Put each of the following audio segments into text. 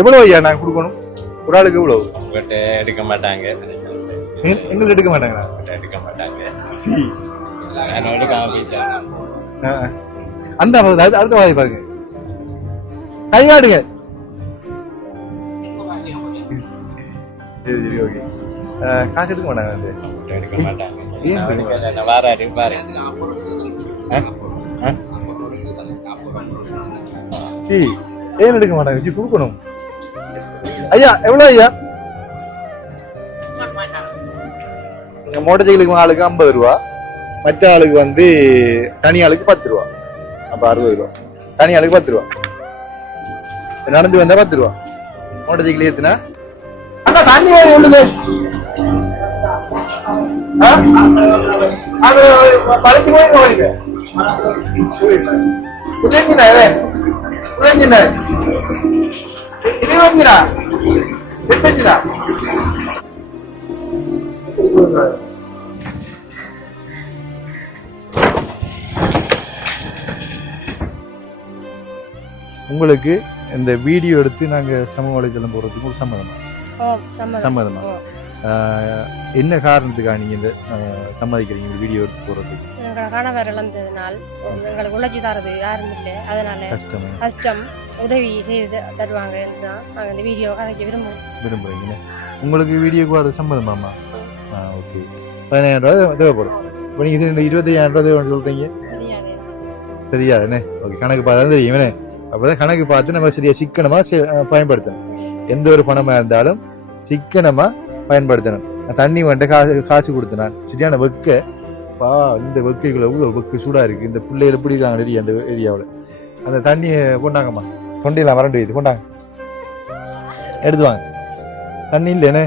எவ்வளவு ஐயா நான் கொடுக்கணும் ஒரு ஆளுக்கு எவ்வளவு? உங்கள்கிட்ட எடுக்க மாட்டாங்க. எங்களுக்கு எடுக்க மாட்டாங்களா? எடுக்க மாட்டாங்க. சி. என்னோட காமிச்சாங்க. அந்த அடுத்த வாதி பாருங்க. கை காட்டுங்க. சரி சரி ஓகே. காசு எடுக்க மாட்டாங்க வந்து. எடுக்க மாட்டாங்க. ஏன் வாராரு பாரு. சி ஏன் எடுக்க மாட்டாங்க? சி கொடுக்கணும். ஐயா எவ்வளவு ஐயா? மோட்டர் சைக்கிளுக்கு ஆளுக்கு 50 ரூபா, மற்ற ஆளுக்கு வந்து தனி ஆளுக்கு 10 ரூபா, அப்ப 60 ரூபா. தனி ஆளுக்கு 10 ரூபா, நடந்து வந்தா 10 ரூபா. மோட்டர் சைக்கிள் ஏத்துனா அண்ணா தண்ணி உள்ளது பழத்தி போய் போயிங்க புரிஞ்சினா புரிஞ்சினா இது வஞ்சினா எப்பஞ்சினா உங்களுக்கு இந்த வீடியோ எடுத்து நாங்க சமூக வலைதளம் போறதுக்கு ஒரு சம்மதமா? சம்மதமா? என்ன காரணத்துக்காக நீங்க இந்த சம்மதிக்கிறீங்க வீடியோ எடுத்து போறதுக்கு? கணவர் இழந்ததுனால் எங்களுக்கு உழைச்சி தரது யாரும் இல்லை, அதனால கஷ்டம் உதவி செய்து தருவாங்க. நாங்க இந்த வீடியோ கதைக்க விரும்புறீங்க. உங்களுக்கு வீடியோக்கு வர சம்மதமாமா? ஓகே. 15,000 ரூபாய் தேவைப்படும். இப்போ நீங்க இது 25,000 ரூபாய் தேவைன்னு சொல்றீங்க. தெரியாதுண்ணே. ஓகே, கணக்கு பார்த்தா தெரியும். அப்பதான் கணக்கு பார்த்து நம்ம சரியா சிக்கனமா பயன்படுத்தணும். எந்த ஒரு பணமா இருந்தாலும் சிக்கனமா பயன்படுத்தணும். தண்ணி வந்துட்டு காசு கொடுத்தேன் சரியான வெக்க இந்த வெக்கைக்குள்ள இவ்வளவு வெக்கு சூடா இருக்கு. இந்த பிள்ளைகள் எப்படி இருக்காங்க அந்த ஏரியாவில். அந்த தண்ணியை கொண்டாங்கம்மா, தொண்டையெல்லாம் வறண்டு வைத்து கொண்டாங்க, எடுத்து வாங்க. தண்ணி இல்லைண்ணே.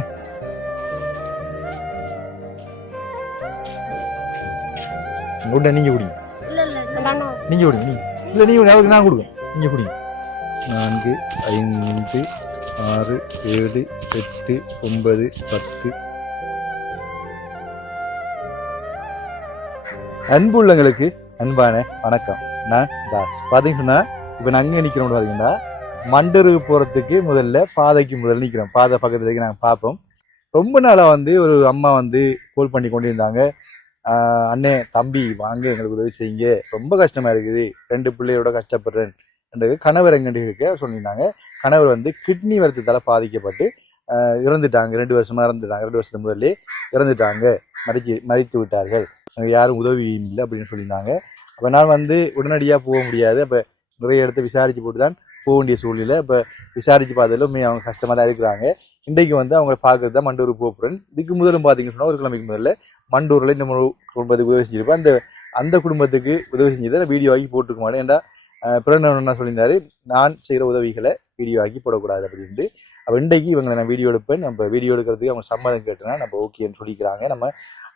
உடனே நீங்க குடிங்க. நீங்க குடிங்க. நீங்க இல்ல நீங்க அவருக்கு நான் கொடுங்க. நீங்க குடிங்க. 4 5 6 7 8 9 10. அன்பு உள்ளங்களுக்கு அன்பான வணக்கம். நான் தாஸ். பாத்தீங்கன்னா இப்ப நான் அங்க நிக்கிறோம். பாத்தீங்கன்னா மண்டருக்கு போறதுக்கு முதல்ல பாதைக்கு முதல்ல நிக்கிறோம். பாதை பக்கத்துல இருக்கு. நாங்க பார்ப்போம். ரொம்ப நாளா வந்து ஒரு அம்மா வந்து கோல் பண்ணி கொண்டு இருந்தாங்க. அண்ணே தம்பி வாங்க எங்களுக்கு உதவி செய்யுங்க, ரொம்ப கஷ்டமா இருக்குது, 2 பிள்ளையோட கஷ்டப்படுறேன். கணவர் எங்கிட்ட இருக்க சொல்லியிருந்தாங்க. கணவர் வந்து கிட்னி வருத்தத்தால பாதிக்கப்பட்டு இறந்துட்டாங்க. 2 வருஷமா இறந்துட்டாங்க. 2 வருஷத்துக்கு முதல்ல இறந்துட்டாங்க, மறித்து விட்டார்கள். யாரும் உதவி இல்லை அப்படின்னு சொல்லியிருந்தாங்க. அப்போ நான் வந்து உடனடியாக போக முடியாது. அப்போ நிறைய இடத்த விசாரிச்சு போட்டு தான் போக வேண்டிய சூழ்நிலை. இப்போ விசாரிச்சு பார்த்ததில் அவங்க கஷ்டமாக தான் இருக்கிறாங்க. இன்றைக்கு வந்து அவங்க பார்க்கறது தான் மண்டூர் போகிறேன். இதுக்கு முதலும் பார்த்தீங்கன்னு சொன்னால் ஒரு கிழமைக்கு முதல்ல மண்டூரில் இந்த குடும்பத்துக்கு உதவி செஞ்சிருப்பேன். அந்த குடும்பத்துக்கு உதவி செஞ்சதை வீடியோ ஆகி போட்டுக்க மாட்டேன். ஏன்டா பிறந்தவர் என்ன சொல்லியிருந்தாரு, நான் செய்கிற உதவிகளை வீடியோ ஆக்கி போடக்கூடாது அப்படின்ட்டு. அப்போ இன்றைக்கு இவங்களை நான் வீடியோ எடுப்பேன். நம்ம வீடியோ எடுக்கிறதுக்கு அவங்க சம்மதம் கேட்டேன்னா நம்ம ஓகேன்னு சொல்லிக்கிறாங்க. நம்ம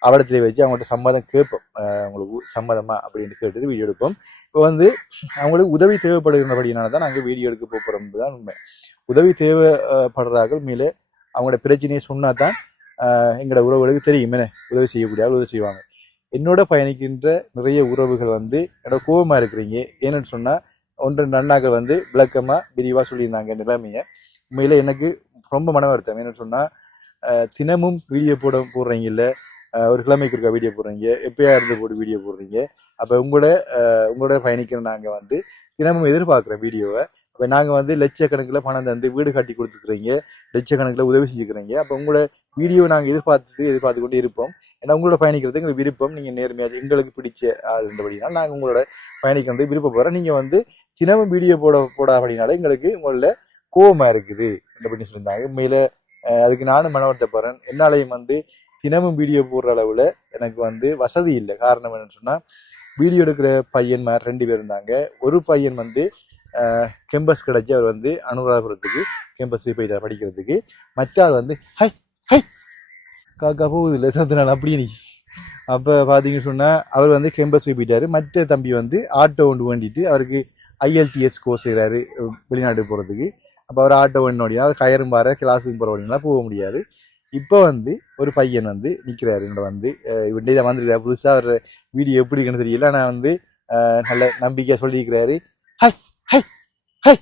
அவடத்துல வச்சு அவங்கள்ட்ட சம்மதம் கேட்போம். அவங்களுக்கு சம்மதமா அப்படின்னு கேட்டுட்டு வீடியோ எடுப்போம். இப்போ வந்து அவங்களுக்கு உதவி தேவைப்படுகிறபடினால தான் நாங்கள் வீடியோ எடுக்க போகிறோம் தான் உண்மை. உதவி தேவைப்படுறார்கள் மேலே அவங்களோட பிரச்சனையை சொன்னா தான் எங்களோட உறவுகளுக்கு தெரியும் என்ன உதவி செய்யக்கூடிய உதவி செய்வாங்க. என்னோட பயணிக்கின்ற நிறைய உறவுகள் வந்து என்னோட கோபமா இருக்கிறீங்க. ஏன்னு சொன்னா 1-2 அண்ணாக்கள் வந்து விளக்கமா விரிவா சொல்லியிருந்தாங்க நிலைமையை. உண்மையில எனக்கு ரொம்ப மன வருத்தம். என்னன்னு சொன்னா தினமும் வீடியோ போடுறீங்க, இல்ல ஒரு கிழமைக்கு இருக்க வீடியோ போடுறீங்க, எப்பயா இருந்து போட்டு வீடியோ போடுறீங்க. அப்ப உங்களோட பயணிக்கிற நாங்க வந்து தினமும் எதிர்பார்க்குறோம் வீடியோவை. அப்ப நாங்க வந்து லட்சக்கணக்கில் பணம் தந்து வீடு கட்டி கொடுத்துக்கிறீங்க, லட்சக்கணக்கில் உதவி செஞ்சுக்கிறீங்க. அப்ப உங்களோட வீடியோ நாங்க எதிர்பார்த்து கொண்டு இருப்போம். ஏன்னா உங்களோட பயணிக்கிறது எங்களுக்கு விருப்பம். நீங்க நேர்மையாக எங்களுக்கு பிடிச்ச ஆளுன்றபடினால நாங்க உங்களோட பயணிக்கிறது விருப்பப்படுறோம். நீங்க வந்து தினமும் வீடியோ போட அப்படின்னால எங்களுக்கு உங்களோட கோபமா இருக்குது அப்படின்னு சொல்லியிருந்தாங்க. உண்மையில அதுக்கு நானும் மன வருத்தப்படுறேன். என்னாலையும் வந்து தினமும் வீடியோ போடுற அளவுல எனக்கு வந்து வசதி இல்லை. காரணம் என்னன்னு சொன்னா வீடியோ எடுக்கிற பையன்மார் 2 பேர் இருந்தாங்க. ஒரு பையன் வந்து கேம்பஸ் கிடைச்சி அவர் வந்து அனுராதபுரத்துக்கு கேம்பஸ் போயிட்டார் படிக்கிறதுக்கு. மற்ற ஆள் வந்து ஹை ஹை காக்கா போகுது இல்லை தத்துனால அப்படி நீ. அப்போ பார்த்தீங்கன்னு சொன்னால் அவர் வந்து கேம்பஸ் போயிட்டாரு. மற்ற தம்பி வந்து ஆட்டோ ஒன்று வேண்டிட்டு அவருக்கு IELTS கோர்ஸ் செய்கிறாரு வெளிநாட்டு போகிறதுக்கு. அப்போ அவர் ஆட்டோ ஒன்று அவர் கயரும் பாரு கிளாஸுக்கு போகிற வழினா போக முடியாது. இப்போ வந்து ஒரு பையன் வந்து நிற்கிறாரு. என்னோட வந்து இவன்டே தான் வந்துருக்காரு புதுசாக. அவர் வீடியோ எப்படி இருக்குன்னு தெரியல. ஆனால் வந்து நல்ல நம்பிக்கையாக சொல்லியிருக்கிறாரு. ஹை ஹை ஹை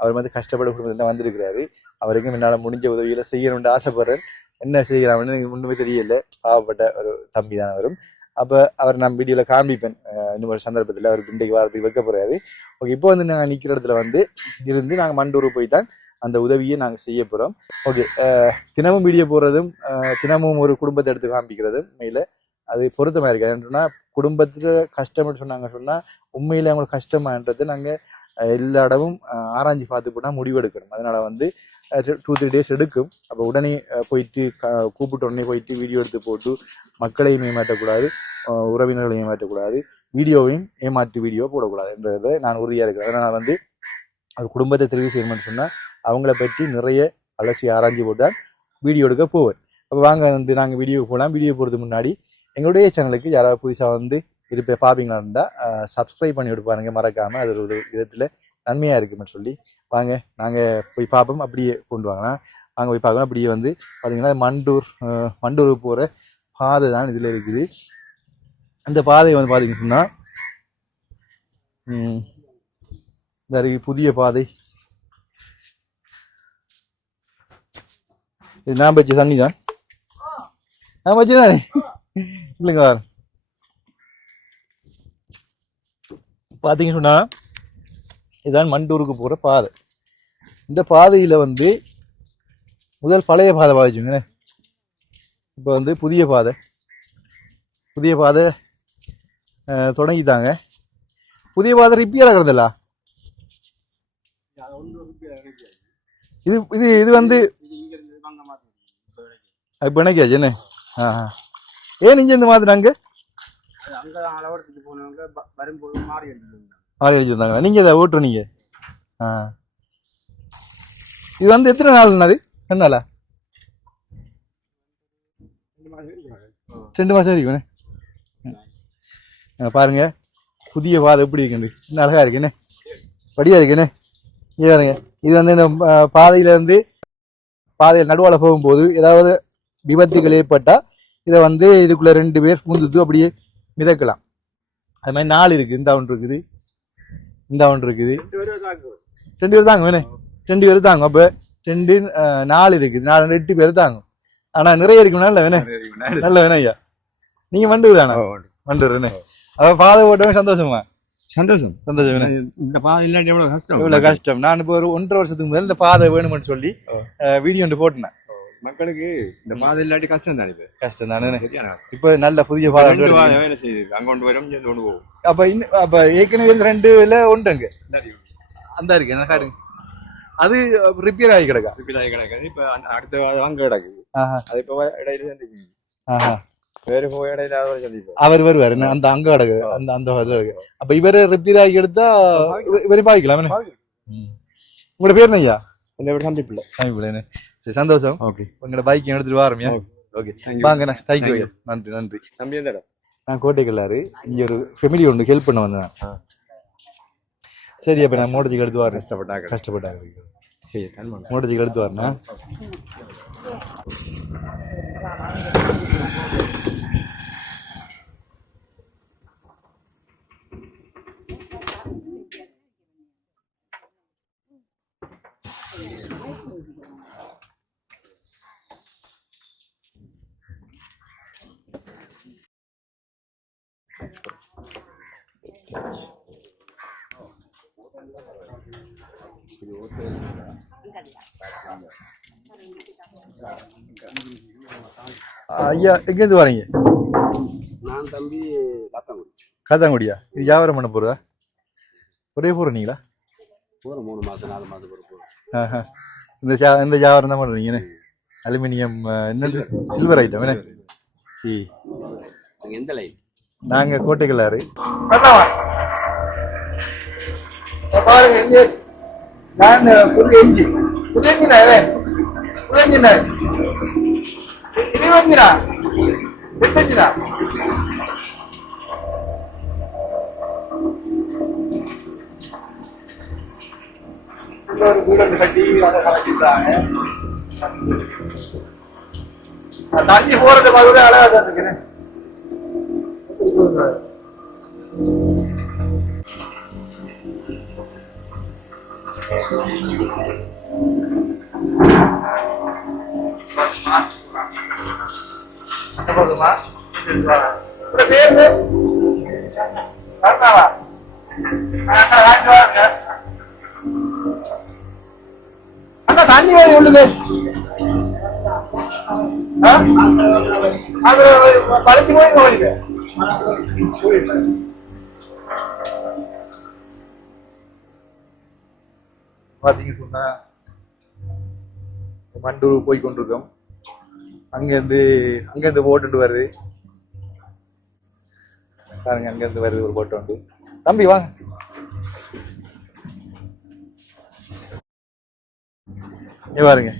அவர் வந்து கஷ்டப்பட குடும்பத்தில் வந்திருக்கிறாரு. அவருக்கும் என்னால் முடிஞ்ச உதவிகளை செய்யணும்னு ஆசைப்படுறேன். என்ன செய்யலாம்னு ஒன்றுமே தெரியல. பாவப்பட்ட ஒரு தம்பி தான் அவரும். அப்போ அவர் நான் வீடியோவில் காண்பிப்பேன் இன்னும் ஒரு சந்தர்ப்பத்தில். அவர் இன்றைக்கு வாரத்துக்கு வைக்க போகிறாரு. ஓகே, இப்போ வந்து நாங்கள் நிற்கிற இடத்துல வந்து இருந்து நாங்கள் மண்டூர் போய் தான் அந்த உதவியை நாங்கள் செய்ய போகிறோம். ஓகே, தினமும் வீடியோ போடுறதும் தினமும் ஒரு குடும்பத்தை எடுத்து காண்பிக்கிறதும் உண்மையில் அது பொருத்தமாக இருக்குது. ஏன்னா குடும்பத்தில் கஷ்டம்னு சொன்னால் உண்மையில் அவங்களுக்கு கஷ்டமான்றது நாங்கள் எல்லா இடமும் ஆராய்ச்சி பார்த்து போனால் முடிவெடுக்கணும். அதனால் வந்து 2-3 days எடுக்கும். அப்போ உடனே போயிட்டு கூப்பிட்டு உடனே போயிட்டு வீடியோ எடுத்து போட்டு மக்களையும் ஏமாற்றக்கூடாது, உறவினர்களையும் ஏமாற்றக்கூடாது, வீடியோவையும் ஏமாற்றி வீடியோ போடக்கூடாதுன்றதை நான் உறுதியாக இருக்கிறேன். அதனால் வந்து ஒரு குடும்பத்தை தெரிவு செய்யணும்னு சொன்னால் அவங்கள பற்றி நிறைய அலசி ஆராய்ச்சி போட்டால் வீடியோ எடுக்க போவேன். அப்போ வாங்க வந்து நாங்கள் வீடியோ போகலாம். வீடியோ போகிறதுக்கு முன்னாடி எங்களுடைய சேனலுக்கு யாராவது புதுசாக வந்து இருப்ப பார்ப்பீங்களா இருந்தால் சப்ஸ்கிரைப் பண்ணி விடுப்பாருங்க மறக்காமல். அது ஒரு விதத்தில் நன்மையாக இருக்குன்னு சொல்லி வாங்க நாங்கள் போய் பார்ப்போம். அப்படியே கொண்டு வாங்கினா நாங்கள் போய் பார்க்கலாம். அப்படியே வந்து பார்த்தீங்கன்னா மண்டூர் போகிற பாதை தான் இதில் இருக்குது. அந்த பாதையை வந்து பார்த்தீங்கன்னா இந்த புதிய பாதை. இது நான் வச்ச தண்ணி தான். நான் வச்சுதானே இல்லைங்க. பார்த்தீங்கன்னு சொன்னால் இதுதான் மண்டூருக்கு போகிற பாதை. இந்த பாதையில் வந்து முதல் பழைய பாதை பாதிச்சுங்க. இப்போ வந்து புதிய பாதை தொடங்கிட்டாங்க. புதிய பாதை ரிப்பேர் ஆகிறதில்ல. இது இது இது வந்து இப்போ நினைக்காச்சு என்ன? ஏன் இங்கே இந்த மாத்தினாங்க? மாறி அடிச்சிருந்தாங்க. நீங்க இதை ஓட்டுறோம் நீங்க. இது வந்து எத்தனை நாள்னாது? என்ன நாளா? 2 மாசம் வரைக்கும். பாருங்க புதிய பாதை எப்படி இருக்குன்னு. இன்னும் அழகா இருக்குன்னு, படியா இருக்குன்னு. இங்கே பாருங்க, இது வந்து இந்த பாதையில நடுவால போகும்போது ஏதாவது விபத்துகள் ஏற்பட்டா இதை வந்து இதுக்குள்ள 2 பேர் பூந்துட்டு அப்படியே மிதக்கலாம். அது மாதிரி 4 இருக்குது. இந்த ஒன்று இருக்குது, இந்த ஒன்று இருக்குது. 2 பேர் தாங்க வேணே. 2 பேர் தாங்க. அப்போ 2 4 இருக்குது. 4 8 பேர் தாங்க. ஆனா நிறைய இருக்குன்னா நல்ல வேணே. நல்ல வேணே ஐயா. நீங்க மண்டூர் தானே? மண்டூர் என்ன? அப்ப பாதை ஓட்டவே சந்தோஷமா? சந்தோஷம். இந்த பாதை இல்லாட்டி எவ்வளவு கஷ்டம். இவ்வளவு கஷ்டம். நான் இப்போ ஒரு 1.5 வருஷத்துக்கு முதல்ல இந்த பாதை வேணும்னு சொல்லி வீடியோ ஒன்று போட்டேன். மக்களுக்கு இந்த பாதை இல்லாட்டி கஷ்டம் தானே. கஷ்டம் தானே. இப்ப நல்ல புதிய பாதை வேலை செய்யுது. அங்க கொண்டு வரும் கொண்டு போகும். அப்ப ஏற்கனவே 2ல உண்டுங்க. அந்த இருக்கு அந்த காடுங்க. அது ரிப்பேர் ஆகி கிடக்கு. இப்ப அடுத்த அங்க கிடக்குது. அது இப்ப இடையில வேற போய் இடையில அவர் வருவாரு. அந்த அங்க கிடக்கு. அந்த அப்ப இவரு ரிப்பேர் ஆகி எடுத்தா இவரு பாய்க்கலாம். உங்களோட பேர் ஐயா? சந்திப்பில்லை. சரி, சந்தோஷம். ஓகே, உங்களோட பைக் எடுத்துட்டு வாரமியா? ஓகே, வாங்கண்ணா. தேங்க்யூ ஐயா. நன்றி. தம்பி எந்த இடம்? நான் கோட்டைக்கல்லாரு. இங்க ஒரு ஃபெமிலி ஒன்று ஹெல்ப் பண்ண வந்தேன். சரி, அப்ப நான் மோட்டர்ஜிக்கு எடுத்து வரேன். கஷ்டப்பட்டாங்க. சரி, மோட்டர்ஜிக்கு எடுத்து வரேன்னா. ஐயா, எங்கேருந்து வரீங்க? நான் தம்பி காத்தாங்குடியா? இது வியாபாரம் பண்ண போறதா? ஒரே போறீங்களா? 3 மாசம் 4 மாசம் போறோம். இந்த வியாபாரம் தான் பண்றீங்கன்னு? அலுமினியம் சில்வர் ஐட்டம் என்ன? சி, எந்த லைன்? நாங்க கோட்டைக்கல்லாறு. பாருங்க, நான் புதிய இன்ஜின் ஒரு வீடு கட்டி அதை கலக்கிட்டாங்க. தண்ணி போறது மாதிரி அழகா தான் இருக்குது. அண்ணா தண்ணி வேலை உள்ளது பழத்தி போய் பாத்தீங்க சொன்னா மண்டூர் போய் கொண்டிருக்கோம். அங்கிருந்து போட்டு வருது பாருங்க, அங்கிருந்து வருது ஒரு போட்டு வந்து. தம்பி வாங்க. பாருங்க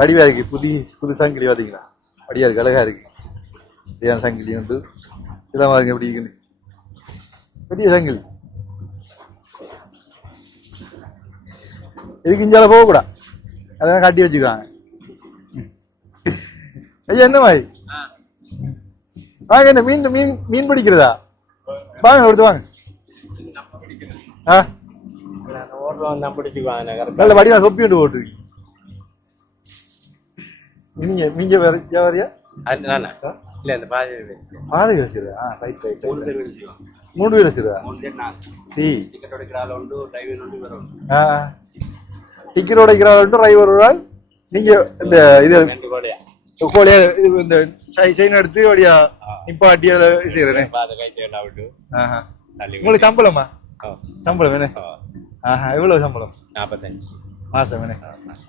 வடிவா இருக்கு, புது சங்கிலி பாத்தீங்களா, வடிவா இருக்கு, அழகா இருக்கு. இதான் சங்கிலி உண்டு. இதெல்லாம் பாருங்க எப்படி இருக்கு, பெரிய சங்கிலி. இதுக்கு இஞ்சால போகக்கூடாது, அதான் கட்டி வச்சுக்கிறாங்க. ஐயா என்ன மாதிரி வாங்க, என்ன மீன் பிடிக்கிறதா? வாங்க எடுத்து வாங்க. நல்ல வடிவா சொப்பி கொண்டு போட்டுருக்கு. நீங்க வியாபாரியா? இல்ல இந்த பாதி பாதை வச்சுருதா? Right right. 3 பேர் வச்சுருதா? சி டிக்கெட் எடுக்கிற ஆள் உண்டு, டிரைவர் உண்டு, வரும். டிக்கெட் உடைக்கிற ஆள் உண்டு, டிரைவர் ஒரு ஆள். நீங்க இந்த இது கோழியா இது இந்த செயின் எடுத்து வழியா நிப்பாட்டி அதில் செய்யறேன். உங்களுக்கு சம்பளமா? சம்பளம் வேணே. எவ்வளவு சம்பளம்? 45 மாசம் வேணே.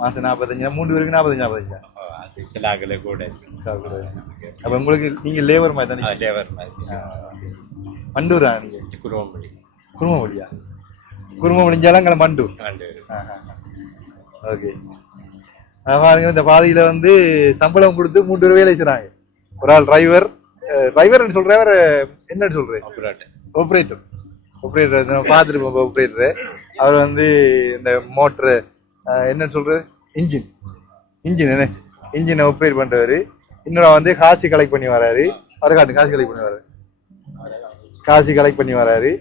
மாசம் 45. 3 பேருக்கு 45. அது சில ஆகல கூட. அப்ப உங்களுக்கு நீங்க லேபர் மாதிரி தானே? லேபர் மாதிரி. மண்டூரா நீங்க? குருவம்பள்ளி. குருமபள்ளியா? குருமபள்ளிஞ்சாலங்கள மண்டூர். ஓகே. பாருங்க, இந்த பாதையில வந்து சம்பளம் கொடுத்து 3 பேர் வேலை செய்றாங்க. ஒரு ஆள் டிரைவர் சொல்றவர் என்னன்னு சொல்றேன், ஆப்ரேட்டர் பார்த்துருப்போம். ஆப்ரேட்டர் அவர் வந்து இந்த மோட்டரு என்னன்னு சொல்றது, இன்ஜின் இன்ஜினை ஆப்ரேட் பண்றவரு. இன்னொரு வந்து காசு கலெக்ட் பண்ணி வராரு. அவர் காட்டு காசு கலெக்ட் பண்ணி வராரு.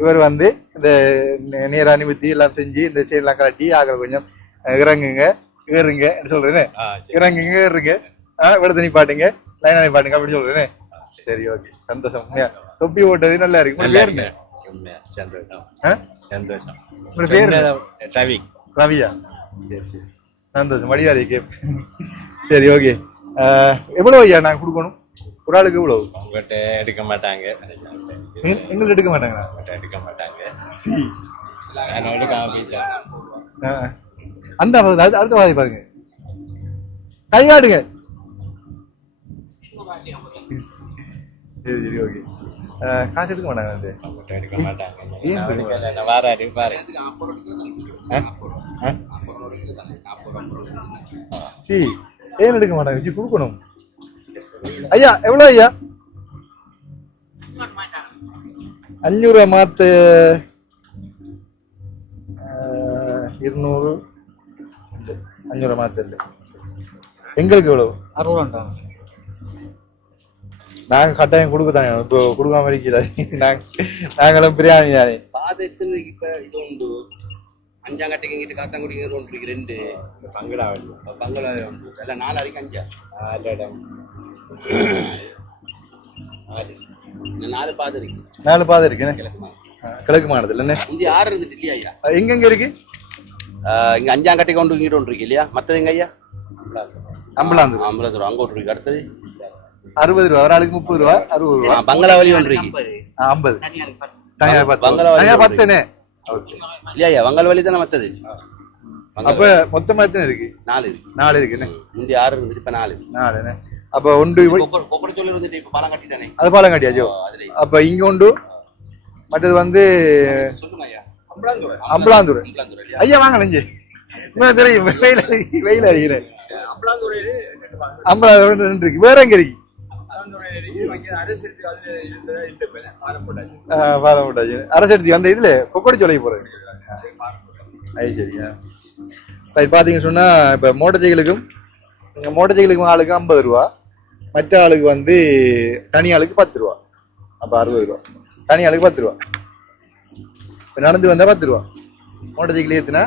இவர் வந்து இந்த நேர அனுமதி எல்லாம் செஞ்சு இந்த செயலாம் காட்டி ஆக கொஞ்சம் இறங்குங்க ஏறுங்க சொல்றேன்னு, இறங்குங்க ஏறுங்க, விடுதலை பாட்டுங்க, லைனா பாட்டுங்க அப்படி சொல்றேன்னு. சரி, ஓகே, சந்தோஷம். தொப்பி ஓட்டது நல்லா இருக்கு. ரவியா? சரி சரி, சந்தோஷம். வடிவா இருக்கு. சரி, ஓகே. எவ்வளவு ஐயா நாங்க கொடுக்கணும் ஒரு ஆளுக்கு? எவ்வளவு? உங்கள்கிட்ட எடுக்க மாட்டாங்க. எங்களுக்கு எடுக்க மாட்டாங்களா? எடுக்க மாட்டாங்க. அந்த அடுத்த வாதி பாருங்க, கை காட்டுங்க. சரி சரி, ஓகே. காசு எடுக்க மாட்டாங்க. எடுக்க மாட்டாங்க. வாராரு பாரு. சி ஏன் எடுக்க மாட்டாங்க? சி கொடுக்கணும். ஐயா எவ்வளவு ஐயா? 500 மாத்து 200. 500 மாத்து இல்லை. எங்களுக்கு எவ்வளவு? 60. நாங்க கட்டாயம் கொடுக்கத்தானே, இப்போ கொடுக்காம இருக்கிற நாங்களும் பிரியாணி தானே. பாதை எத்தனை இப்ப இது உண்டு? 5ஆம் கட்டைக்கு இங்கிட்டு காத்தாங்குடிங்க 2 பங்களா உண்டு. எல்லாம் 4 வரைக்கும் 5 இடம் 4 பாதை இருக்கு. 4 பாதை இருக்குண்ணே. கிழக்கு மாநிலத்தில் இல்லைண்ணே. இங்கே 6 இருந்துட்டு இல்லையா ஐயா? எங்கெங்க இருக்கு? இங்க 5ஆம் கட்டை கொண்டு இங்கிட்டு ஒன்று இருக்கு இல்லையா? மற்றது எங்க ஐயா? அம்பலாந்தூர். அம்பலாந்தூர் அங்க ஒன்று இருக்கு. அடுத்தது 60 ரூபா, ஒரு ஆளுக்கு 30 ரூபா, 60 ரூபா. பங்களாவளி ஒன்று இருக்கு. 50. பங்களாவளி 10. இல்லையா? வங்கல்வழி தானே மத்தது. அப்ப மொத்தமா எத்தனை இருக்கு? 4 இருக்குண்ணே. முந்தி 6 இருந்துட்டு இப்ப 4. அப்ப ஒன்று கொக்கட சொல்லி இருந்துட்டு இப்ப பாலம் கட்டிட்டானே. அது பாலம் கட்டியாச்சோ? அப்ப இங்க உண்டு. மற்றது வந்து அம்பலாந்தூர். ஐயா வாங்க நெஞ்சு தெரியும். வெயில் அறிகிறேன். அம்பலாந்தூர் இருக்கு. வேற எங்க இருக்கு? பாலம் போட்டாச்சு. அரசு அந்த இதுல கொக்கடி சொல்ல போறேன். அது சரியா? பாத்தீங்கன்னு சொன்னா இப்ப மோட்டர் சைக்கிளுக்கும் ஆளுக்கு 50 ரூபா, மற்ற ஆளுக்கு வந்து தனி ஆளுக்கு 10 ரூபா. அப்ப 60 ரூபா. தனி ஆளுக்கு 10 ரூபா. நடந்து வந்தா 10 ரூபா. மோட்டர் சைக்கிள் ஏற்றினா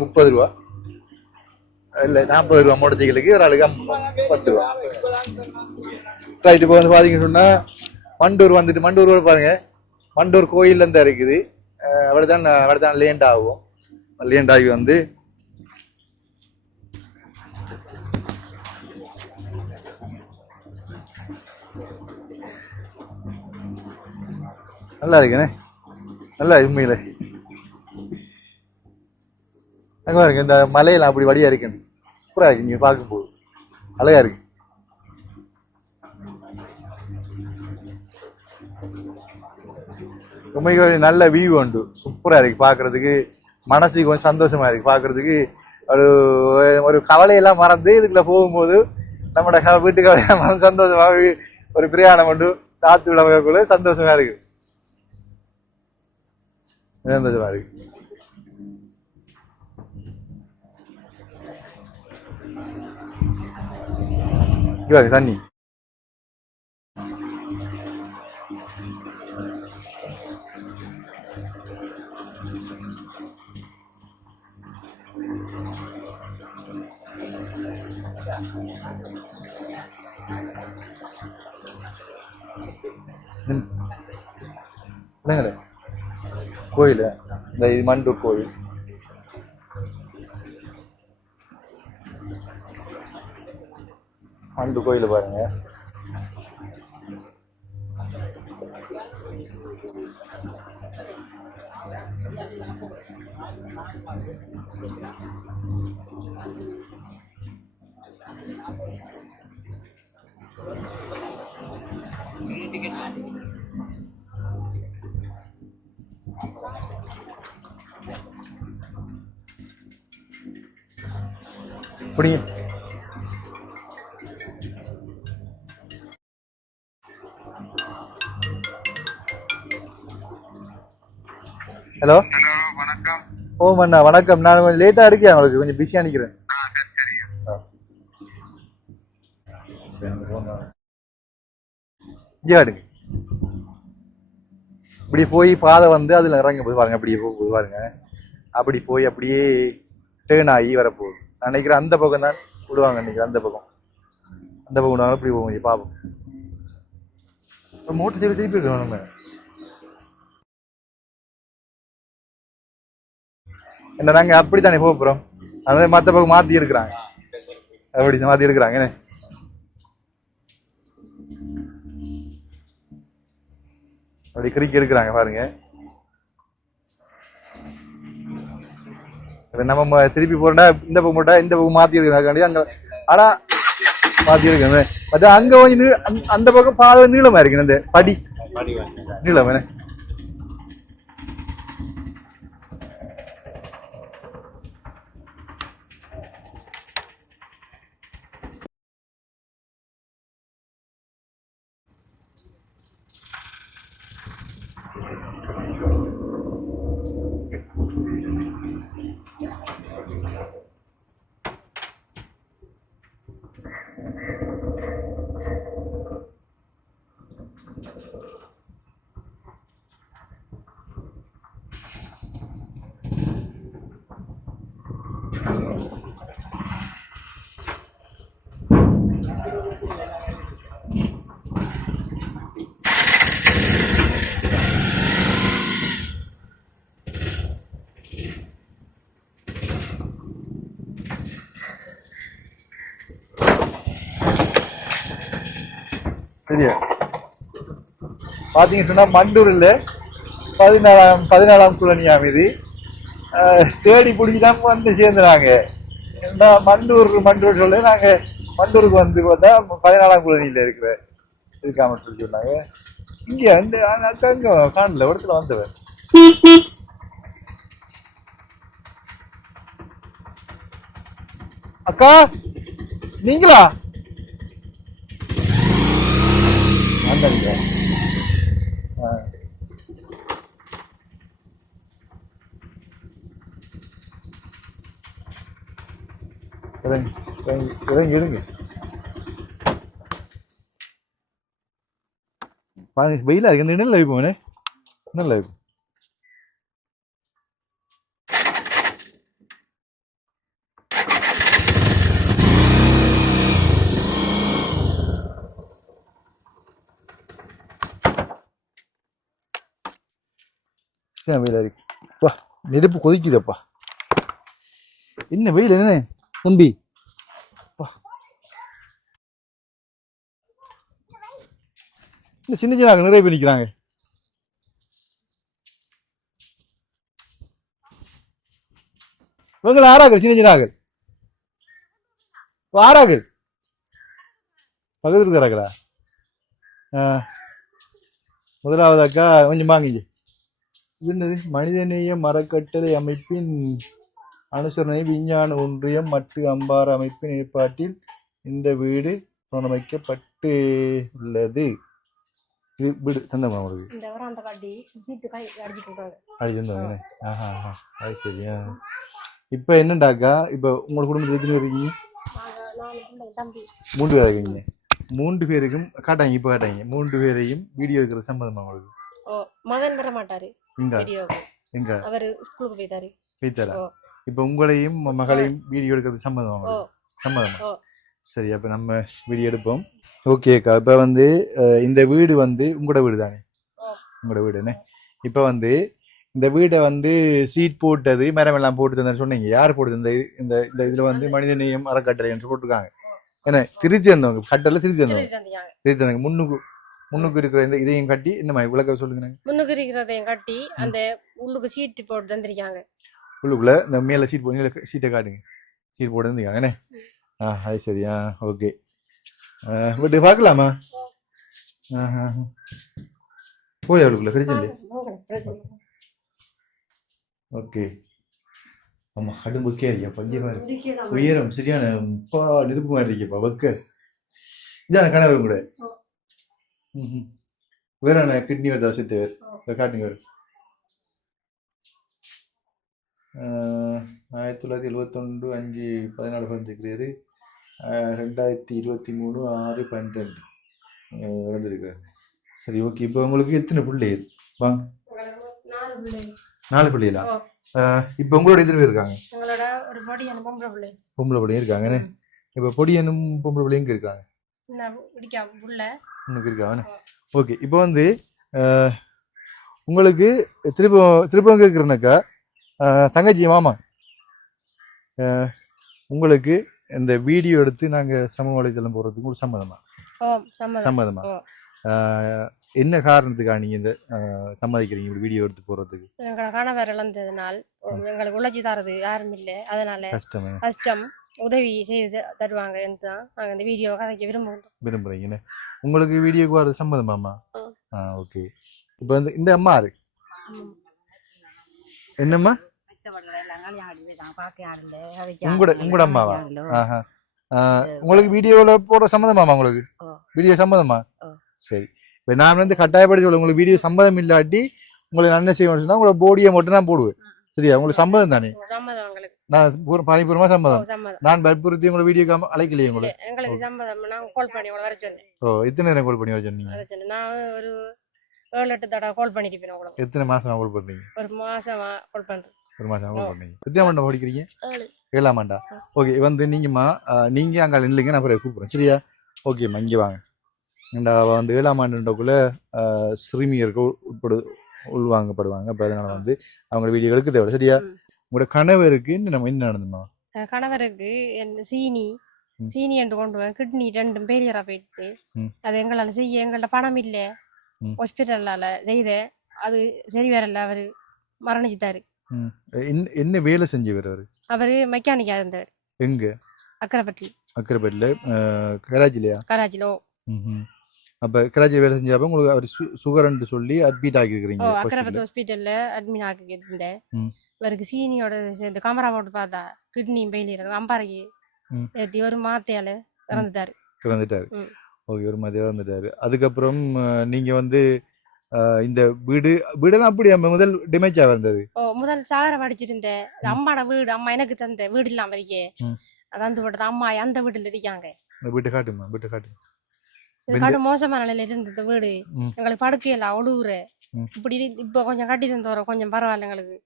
30 ரூபா, இல்லை 40 ரூபா மோட்டர் சைக்கிளுக்கு, ஒரு ஆளுக்கு 10 ரூபா. ரைட். இப்போ வந்து பார்த்தீங்கன்னு சொன்னால் மண்டூர் வந்துட்டு, மண்டூர் பாருங்க, மண்டூர் கோயில் தான் இருக்குது. அப்படிதான் லேண்ட் ஆகும். லேண்ட் ஆகி வந்து நல்லா இருக்குண்ணே, நல்லா உண்மையில. அங்கே பாருங்க, இந்த மலையெல்லாம் அப்படி வடியா இருக்கு, சூப்பரா இருக்கு. நீங்க பார்க்கும்போது அழகா இருக்கு. ரொம்ப நல்ல வியூ உண்டு, சூப்பரா இருக்கு பார்க்கறதுக்கு. மனசுக்கு கொஞ்சம் சந்தோஷமா இருக்கு பார்க்கறதுக்கு. ஒரு ஒரு கவலையெல்லாம் மறந்து இதுக்குள்ள போகும்போது நம்மளோட வீட்டு கவலையெல்லாம் மறந்து சந்தோஷமாக ஒரு பிரயாணம் உண்டு. காத்து விளம்பரக்குள்ள சந்தோஷமா இருக்கு, சந்தோஷமா இருக்கு. தண்ணி இல்லைங்களே கோயில், இந்த இது மண்டூர் கோயில். மண்டூர் கோயில் பாருங்க. இப்படி ஹலோ வணக்கம். ஓ மண்ணா வணக்கம். நான் கொஞ்சம் லேட்டா இருக்கேன், உங்களுக்கு கொஞ்சம் பிஸியா நிக்கிறேன். இங்கே இப்படி போய் பாதை வந்து அதுல இறங்க போது பாருங்க, அப்படியே போகுது பாருங்க. அப்படி போய் அப்படியே டேர்ன் ஆகி வரப்போகுது. நான் நினைக்கிறேன் அந்த பக்கம் தான் விடுவாங்க, நினைக்கிறேன் அந்த பக்கம் விடுவாங்க. அப்படி போவோம், பாப்போம். மோட்டர் சைக்கிள் திருப்பி இருக்கணும் நம்ம. என்ன நாங்க அப்படித்தானே போக போறோம், அதனால மற்ற பக்கம் மாத்தி எடுக்கிறாங்க, அப்படி மாத்தி எடுக்கிறாங்க. என்ன அப்படி கிரிக்கி எடுக்கிறாங்க பாருங்க. நம்ம திருப்பி போறோம்னா இந்த பக்கம் போட்டா இந்த பக்கம் மாத்தி எடுக்கிறாங்க அங்க. ஆனா மாத்தி எடுக்கணும். பட் அங்க கொஞ்சம் அந்த பக்கம் பாதை நீளமா இருக்கு, இந்த படி நீளம். சரியா பாத்தீங்கன்னு சொன்னா மண்டூர்ல 14ஆம் குழனியாம் இது. தேடி பிடிச்சிதான் வந்து சேர்ந்துறாங்க. மண்டூர் சொல்ல நாங்க மண்டூருக்கு வந்து பார்த்தா 14ஆம் குழனியில இருக்காம சொல்லி சொன்னாங்க. இங்க வந்து அங்க காணல இடத்துல வந்தவன். அக்கா நீங்களா? இறங்க வெயிலா இருக்கு. நிழல்ல வைப்போம், நிழல்ல வைப்போம். சரி வெயிலா இருக்கு வா நெருப்பு கொதிக்குதப்பா என்ன வெயில் என்ன தம்பி இந்த சின்ன சின்ன ஆட்கள் நிறைய பேர் நிற்கிறாங்க இவங்க ஆறாக்கள் சின்ன சின்ன ஆக்கள் ஆறாக்கள் பக்கத்துல இருக்கிறாங்களா முதலாவது அக்கா கொஞ்சம் வாங்கிங்க இது என்னது மனிதநேய மரக்கட்டளை அமைப்பின் அனுசரணை விஞ்ஞான ஒன்றியம் மட்டு அம்பாறு அமைப்பின் ஏற்பாட்டில் இந்த வீடு புனரமைக்கப்பட்டு உள்ளது இது வீடு தந்தமா உங்களுக்கு இந்த வர அந்த காட்டி சீட்டு கை அடிச்சிட்டு இருக்காங்க அடிச்சிருந்தோம் அது சரியா இப்போ என்னண்டாக்கா இப்போ உங்களோட குடும்பத்தில் எத்தனை பேர் இருக்கீங்க தம்பி 3 பேர் இருக்கீங்க 3 பேருக்கும் காட்டாங்க இப்போ காட்டாங்க 3 பேரையும் வீடியோ எடுக்கிற சம்பந்தமா உங்களுக்கு மகன் வர மாட்டாரு எங்க எங்க அவர் ஸ்கூலுக்கு போய்த்தாரு இப்போ உங்களையும் மகளையும் வீடியோ எடுக்கிறது சம்மதமா சம்மதமா சரி அப்போ நம்ம வீடியோ எடுப்போம் ஓகேக்கா இப்போ வந்து இந்த வீடு வந்து உங்களோட வீடு தானே உங்களோட வீடுன்னு இப்போ வந்து இந்த வீடை வந்து சீட் போட்டது மரம் எல்லாம் போட்டு தந்தேன்னு சொன்னீங்க யார் போட்டு தந்த இந்த இந்த இதில் வந்து மனிதநேயம் அறக்கட்டளை என்று போட்டிருக்காங்க ஏன்னா திருச்சி வந்தவங்க கட்டல திருச்சி வந்தவங்க முன்னுக்கு இருக்கிற இந்த இதையும் கட்டி என்னமா விளக்க சொல்லுங்க முன்னுக்கு இருக்கிறதையும் கட்டி அந்த உள்ளுக்கு சீட்டு போட்டு தந்திருக்காங்க உள்ளுக்குள்ள இந்த மேல சீட் போட்டு சீட்டை காட்டுங்க சீட் போட்டு தந்திருக்காங்க என்ன அது சரியா ஓகே வீட்டு பார்க்கலாமா போய் அவளுக்குள்ள பிரச்சனை ஓகே ஆமா கடும்பு கேரியா பஞ்ச மாதிரி உயரம் சரியான நெருப்பு மாதிரி இருக்கப்பா வைக்க இதான் கணவர் கூட வேற என்ன கிட்னி வருதா சித்து வேறு காட்டுங்க வேறு 1971 5/14 பிறந்திருக்கிறாரு 2023 6/12 இறந்துருக்காரு சரி ஓகே இப்போ உங்களுக்கு எத்தனை பிள்ளைகள் வாங்க 4 பிள்ளைகளா இப்போ உங்களோட எத்தனை பேர் இருக்காங்க பொம்பளை பிள்ளைங்க இருக்காங்கண்ணே இப்போ பொடியனும் பொம்பளை பிள்ளைங்க எங்கே இருக்காங்க இன்னும் இருக்காங்க ஓகே இப்போ வந்து உங்களுக்கு திருப்பம் கேட்குறேனாக்கா தங்கச்சி மாமா உங்களுக்கு இந்த வீடியோ எடுத்து நாங்கள் சமூக வலைதளம் போடுறதுக்கு உங்களுக்கு சம்மதமா என்ன காரணத்துக்காக நீங்க இந்த சம்மதிக்கிறீங்க இப்படி வீடியோ எடுத்து போறதுக்கு எங்களோட கணவர் இழந்ததுனால் எங்களுக்கு உழைச்சி தரது யாரும் இல்லை அதனால கஷ்டம் உதவி செய்து தருவாங்க என்றுதான் நாங்கள் இந்த வீடியோ கதைக்க விரும்புறீங்கன்னு உங்களுக்கு வீடியோக்கு வர சம்மதமாமா ஓகே இப்போ இந்த அம்மா இருக்கு என்னம்மா உங்களோட அம்மாவா உங்களுக்கு வீடியோல போட சம்மதமாமா உங்களுக்கு வீடியோ சம்மதமா சரி இப்போ நான் வந்து கட்டாயப்படுத்தி சொல்ல உங்களுக்கு வீடியோ சம்மதம் இல்லாட்டி உங்களுக்கு நான் என்ன செய்யணும்னு சொன்னா உங்களோட போடியை மட்டும் தான் போடுவேன் சரியா உங்களுக்கு சம்மதம் தானே நான் பணிபூர்வமா சம்மதம் நான் வற்புறுத்தி உங்களை வீடியோ அழைக்கலையே உங்களுக்கு எத்தனை நேரம் கால் பண்ணி வர சொன்னீங்க நான் ஒரு 7-8 தடவை கால் பண்ணிருப்பேன் உங்களுக்கு எத்தனை மாசமா கால் பண்றீங்க ஒரு மாசமா கால் பண்றேன் ஒரு மாசம் கால் பண்ணீங்க எத்தனை மண்டா படிக்கிறீங்க 7ஆம் ஆண்டா ஓகே வந்து நீங்கம்மா நீங்க அங்கே இல்லைங்க நான் அப்புறம் கூப்பிடுறேன் சரியா ஓகேம்மா இங்கே வாங்க ஏண்டா வந்து 7ஆம் ஆண்டுக்குள்ள சிறுமியர்கள் உள்வாங்கப்படுவாங்க அப்போ அதனால வந்து அவங்க வீடியோ எடுக்க தேவை சரியா உங்களோட கணவருக்கு நம்ம என்ன நடந்தோம் கணவருக்கு சீனி என்று கொண்டு வந்து கிட்னி 2 ஃபெயிலியரா போயிட்டு அது எங்களால் செய்ய எங்கள்ட்ட பணம் இல்லை ஹாஸ்பிட்டலால செய்த அது சரி வரல அவரு மரணிச்சிட்டாரு என்ன வேலை செஞ்சவர் அவரு மெக்கானிக்கா இருந்தவர் எங்க அக்கரைப்பட்டில கராச்சில அப்ப கராச்சி வேலை செஞ்சப்ப உங்களுக்கு அவர் சுகர்ன்னு சொல்லி அட்மிட் ஆகிருக்கிறீங்க அக்கரைப்பட்டு ஹாஸ்பிட்டல்ல அட்மிட் ஆகி இருந்தேன் இவருக்கு சீனியோட சேர்ந்து கேமரா போட்டு பார்த்தா கிட்னி ஃபெயிலியர் அம்பாறைக்கு ஒரு மாத்தையால இறந்துட்டாரு ஓகே ஒரு மாதிரி இறந்துட்டாரு அதுக்கப்புறம் நீங்க வந்து இந்த வீடெல்லாம் அப்படி முதல் டேமேஜா இருந்தது முதல் சாகரம் அடிச்சிருந்தேன் அம்மாட வீடு அம்மா எனக்கு தந்த வீடு இல்லாம இருக்கே அதான் போட்டது அம்மா அந்த வீட்டுல இருக்காங்க வீட்டு காட்டுங்க காடு மோசமான நிலையில இருந்தது வீடு எங்களுக்கு படுக்கையில ஒழுகுற இப்படி இப்ப கொஞ்சம் கட்டி தந்தோம் கொஞ்சம் பரவாயில்ல எங்களுக்கு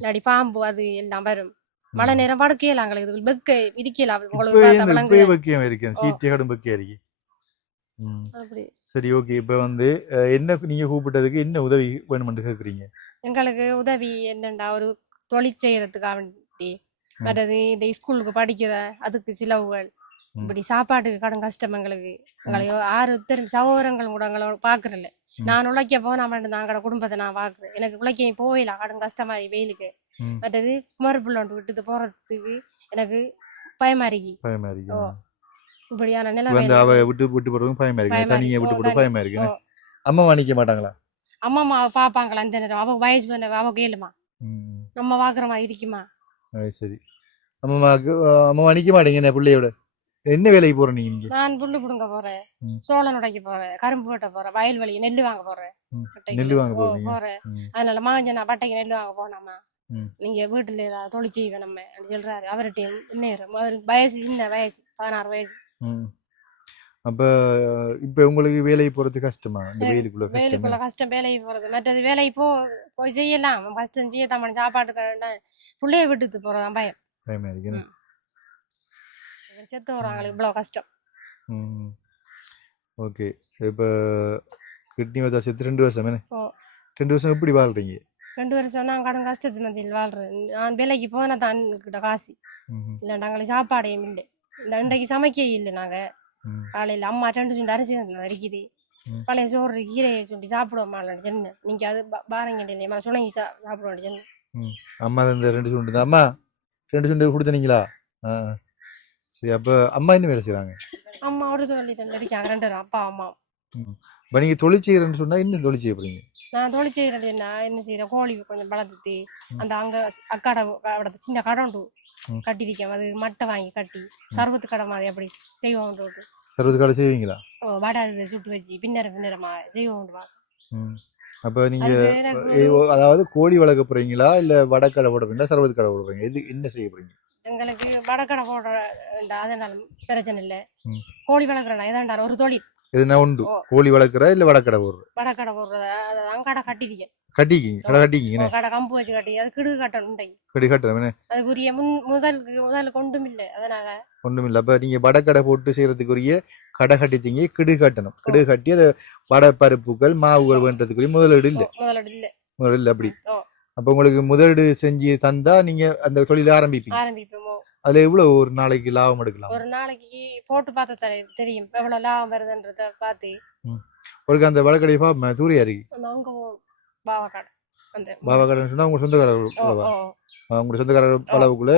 இல்லாடி பாம்பு அது எல்லாம் வரும் மழை நேரம் படுக்கையில எங்களுக்கு வெக்க இடிக்கல உங்களுக்கு சரி ஓகே இப்ப வந்து என்ன நீங்க கூப்பிட்டதுக்கு என்ன உதவி வேணும்னு கேக்குறீங்க எங்களுக்கு உதவி என்னண்டா ஒரு தொழில் செய்யறதுக்காக வேண்டி மற்றது இந்த ஸ்கூலுக்கு படிக்கிற அதுக்கு செலவுகள் இப்படி சாப்பாட்டுக்கு கடன் கஷ்டம் எங்களுக்கு ஆறு தெரியும் சகோதரங்கள் கூட எங்களை பாக்குறல நான் உழைக்க போனா மட்டும் தான் எங்களோட குடும்பத்தை நான் பாக்குறேன் எனக்கு உழைக்க போயில கடன் கஷ்டமா வெயிலுக்கு மற்றது குமரப்புள்ளோண்டு விட்டுட்டு போறதுக்கு எனக்கு பயமா இருக்கு இப்படியான நிலைமை விட்டு விட்டு போறதும் பயமா இருக்கு தனியா விட்டு போட்டு பயமா இருக்கு அம்மா நிக்க மாட்டாங்களா அம்மா பாப்பாங்களா அந்த நேரம் அவ வயசு அவ கேளுமா நம்ம பாக்குற மாதிரி இருக்குமா சரி அம்மா நிக்க மாட்டீங்க என்ன பிள்ளையோட என்ன வேலைக்கு போற நீங்க நான் புல்லு புடுங்க போறேன் சோளம் உடைக்க போறேன் கரும்பு வெட்ட போறேன் வயல்வெளி நெல்லு வாங்க போறேன் நெல்லு வாங்க போறேன் அதனால மகன் நான் பட்டைக்கு நெல்லு வாங்க போனாமா நீங்க வீட்டுல ஏதாவது தொழில் செய்வேன் நம்ம சொல்றாரு அவர்கிட்ட நேரம் அவருக்கு வயசு சின்ன வயசு 16 வயசு அப்ப இப்ப உங்களுக்கு வேலைக்கு போறது கஷ்டமா இந்த வெயிலுக்குள்ள கஷ்டம் வேலைக்கு போறது மற்றது வேலைக்கு போய் செய்யலாம் கஷ்டம் செய்யத்தான் சாப்பாட்டுக்கு பிள்ளைய விட்டுட்டு போறதான் பயமா இருக்கு செத்து வராங்களுக்கு இவ்வளவு கஷ்டம் ஓகே இப்ப கிட்னி வச்சா செத்து 2 வருஷம் 2 வருஷம் எப்படி வாழ்றீங்க 2 வருஷம் நான் கடன் கஷ்டத்து மத்தியில் வாழ்றேன் நான் வேலைக்கு போனா தான் கிட்ட காசு இல்லை நாங்களுக்கு சாப்பாடையும் இல்லை இந்த இன்றைக்கு சமைக்க இல்லை நாங்க காலையில அம்மா 2 சுண்டு அரிசி இருக்குது பழைய சோறு கீரையை சுண்டி சாப்பிடுவோம் சொன்ன நீங்க அது பாருங்க சுணங்கி சாப்பிடுவோம் சொன்ன அம்மா இந்த 2 சுண்டு அம்மா 2 சுண்டு கொடுத்தனீங்களா சரி அப்ப அம்மா என்ன வேலை செய்யறாங்க அம்மா ஒரு தொழில் இருக்காங்க 2 அப்பா அம்மா இப்ப நீங்க தொழில் செய்யறேன்னு சொன்னா என்ன தொழில் செய்ய போறீங்க நான் தொழில் செய்யறது என்ன செய்யறேன் கோழி கொஞ்சம் வளர்த்துட்டு அந்த அங்க அக்காடை சின்ன கடை உண்டு கட்டிருக்கேன் அது மட்டை வாங்கி கட்டி சர்வத்து கடை மாதிரி அப்படி செய்வோம் சர்வத்து கடை செய்வீங்களா வடை சுட்டு வச்சு பின்னரமா செய்வோம் அப்ப நீங்க அதாவது கோழி வளர்க்க போறீங்களா இல்ல வடக்கடை போட போறீங்களா சர்வத்து கடை போட போறீங்க இது என்ன செய்ய போறீங்க எங்களுக்கு வடக்கடை போடுற அதனால பிரச்சனை இல்லை கோழி வளர்க்குறேன் ஏதாண்டாலும் ஒரு தொழில் எதுனா உண்டு கோழி வளர்க்குற இல்ல வடக்கடை போடுற வடக்கடை போடுறது கடை கட்டிருக்கேன் கடை கம்பு வச்சு கட்டி அது கிடு கட்டணும் அதுக்குரிய முதலுக்கு ஒன்றும் இல்லை அதனால ஒன்றும் இல்லை அப்ப நீங்க வடக்கடை போட்டு செய்யறதுக்குரிய கடை கட்டித்தீங்க கிடு கட்டணும் கிடு கட்டி அதை வடை பருப்புகள் மாவுகள் வேண்டதுக்குரிய முதலீடு இல்லை அப்படி அப்ப உங்களுக்கு முதலீடு செஞ்சு தந்தா நீங்க அந்த தொழில ஆரம்பிப்போம் அதுல எவ்வளவு ஒரு நாளைக்கு லாபம் எடுக்கலாம் ஒரு நாளைக்கு போட்டு பார்த்தா தெரியும் எவ்வளவு லாபம் வருதுன்றத பார்த்து ஒரு அந்த வடக்கடை பாப்பா தூரியா இருக்கு பாவக்காடு பாவக்காடுன்னு சொன்னா உங்க சொந்தக்காரர் உங்க சொந்தக்காரர் அளவுக்குள்ள